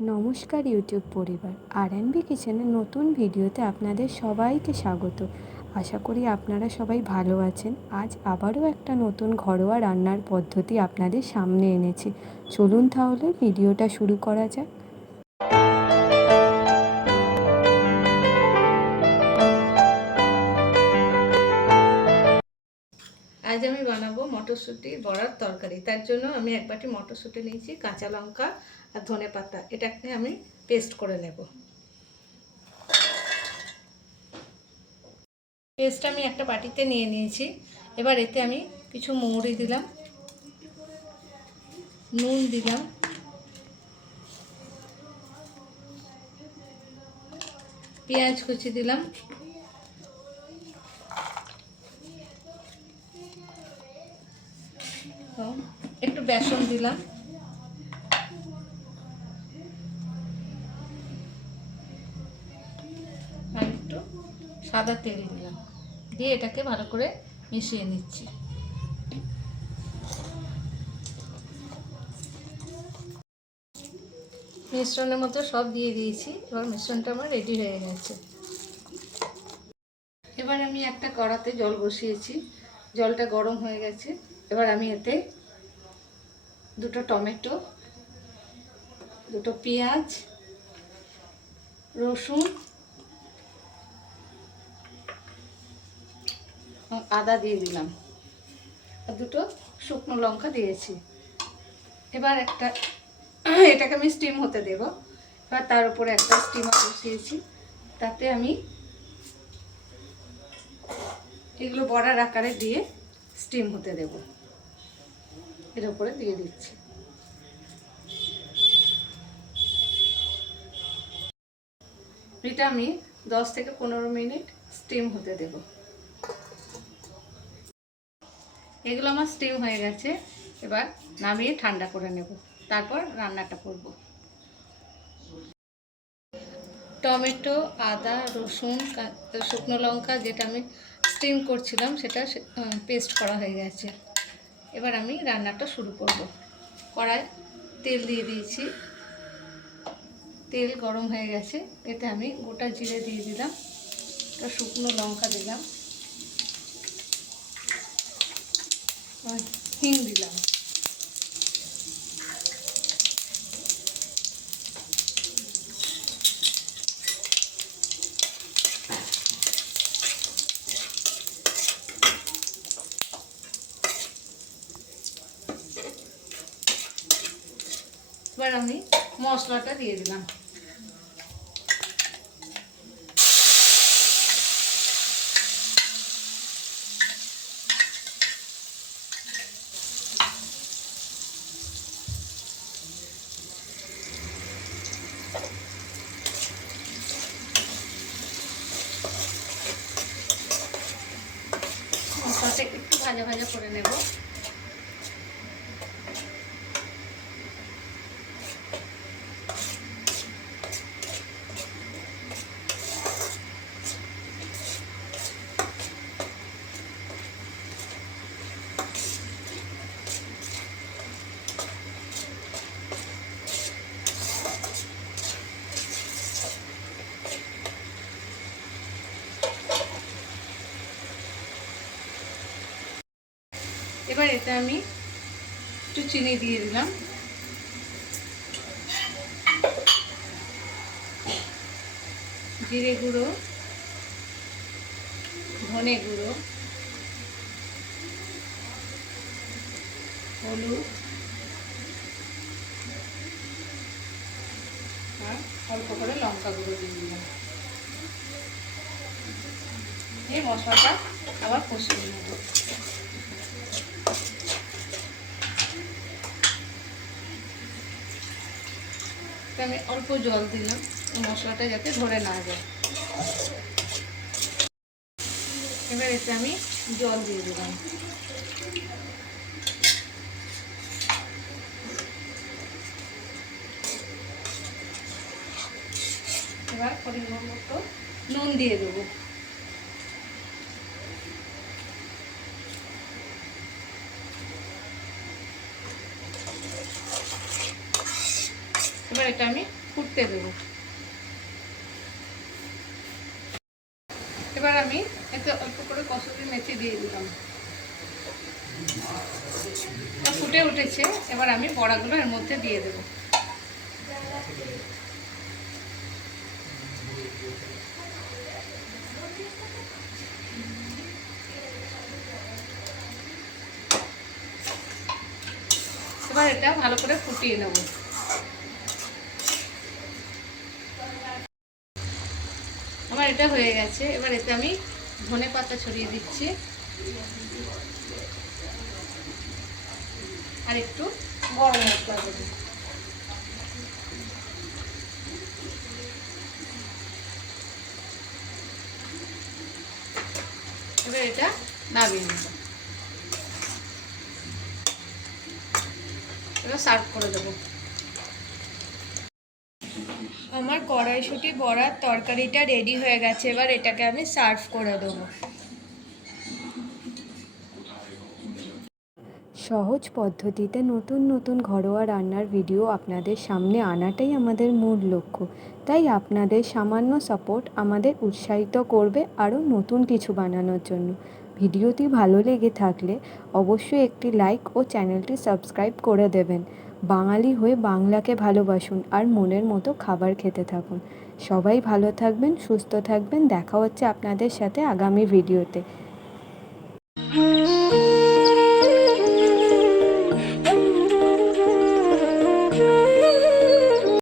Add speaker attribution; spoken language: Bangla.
Speaker 1: নমস্কার ইউটিউব পরিবার আর এন বি কিচেনের নতুন ভিডিওতে আপনাদের সবাইকে স্বাগত। আশা করি আপনারা সবাই ভালো আছেন। আজ আবারও একটা নতুন ঘরোয়া রান্নার পদ্ধতি আপনাদের সামনে এনেছি। চলুন তাহলে ভিডিওটা শুরু করা যাক।
Speaker 2: আমি বানাবো মটরশুঁটি বড়ার তরকারি। তার জন্য আমি এক বাটি মটরশুঁটি নিয়েছি, কাঁচা লঙ্কা আর ধনে পাতা। এটাকে আমি পেস্ট করে নেব। পেস্ট আমি একটা বাটিতে নিয়ে নিয়েছি। এবার এতে আমি কিছু মৌরি দিলাম, নুন দিলাম, পেঁয়াজ কুচি দিলাম একটু বেসন দিলাম। আর একটু সাদা তেল দিলাম। দিয়ে এটাকে ভালো করে মিশিয়ে নিচ্ছি। মিশ্রণের মতো সব দিয়ে দিয়েছি। এবার মিশ্রণটা আমার রেডি হয়ে গেছে। এবার আমি একটা কড়াতে জল বসিয়েছি। জলটা গরম হয়ে গেছে। এবার আমি এতে দুটো টমেটো, দুটো পেঁয়াজ, রসুন আদা দিয়ে দিলাম। আর দুটো শুকনো লঙ্কা দিয়েছি। এবার একটা এটাকে আমি স্টিম হতে দেব। এবার তার উপরে একটা স্টিমার বসিয়েছি তাতে আমি এগুলো বড়ার আকারে দিয়ে স্টিম হতে দেব। এর উপরে দিয়ে দিচ্ছি। এটা আমি দশ থেকে পনেরো মিনিট স্টিম হতে দেব। এগুলো আমার স্টিম হয়ে গেছে, এবার নামিয়ে ঠান্ডা করে নেব। তারপর রান্নাটা করব। টমেটো, আদা, রসুন শুকনো লঙ্কা, যেটা আমি স্টিম করছিলাম, সেটা পেস্ট করা হয়ে গেছে। এবার আমি রান্নাটা শুরু করব। কড়ায় তেল দিয়ে দিয়েছি। তেল গরম হয়ে গেছে। এতে আমি গোটা জিরে দিয়ে দিলাম, একটা শুকনো লঙ্কা দিলাম হিং দিলাম। এবার আমি মশলাটা দিয়ে দিলাম। মশলাটা একটু ভাজা ভাজা করে নেব। এবার এতে আমি একটু চিনি দিয়ে দিলাম। জিরে গুঁড়ো, ধনে গুঁড়ো, হলুদ, আর অল্প করে লঙ্কা গুঁড়ো দিয়ে দিলাম। এই মশলাটা আবার কষিয়ে নেব। আমি অল্প জল দিলাম, মশলাটা যাতে ধরে না যায়। এবার এতে আমি জল দিয়ে দিলাম। এবার পরিমাণ মতো নুন দিয়ে দেবো। এবার এটা আমি ফুটতে দেবো। এবার আমি এতে অল্প করে কসুরি মেথি দিয়ে দিলাম। ফুটে উঠেছে, এবার আমি বড়াগুলো এর মধ্যে দিয়ে দেবো। এবার এটা ভালো করে ফুটিয়ে নেব। আমার এটা হয়ে গেছে। এবার এতে আমি ধনে পাতা ছড়িয়ে দিচ্ছি। আর একটু গরম মশলা দেবো। এবার এটা নামিয়ে নেব। এবার সার্ভ করে দেবো
Speaker 1: আমার কড়াইশুঁটি বড়ার তরকারিটা রেডি হয়ে গেছে, এবার এটাকে আমি সার্ভ করে দেবো। সহজ পদ্ধতিতে নতুন নতুন ঘরোয়া রান্নার ভিডিও আপনাদের সামনে আনাটাই আমাদের মূল লক্ষ্য। তাই আপনাদের সামান্য সাপোর্ট আমাদের উৎসাহিত করবে আরও নতুন কিছু বানানোর জন্য। ভিডিওটি ভালো লেগে থাকলে অবশ্যই একটি লাইক ও চ্যানেলটি সাবস্ক্রাইব করে দেবেন। বাঙালি হয়ে বাংলাকে ভালোবাসুন আর মনের মতো খাবার খেতে থাকুন। সবাই ভালো থাকবেন, সুস্থ থাকবেন। দেখা হচ্ছে আপনাদের সাথে আগামী ভিডিওতে।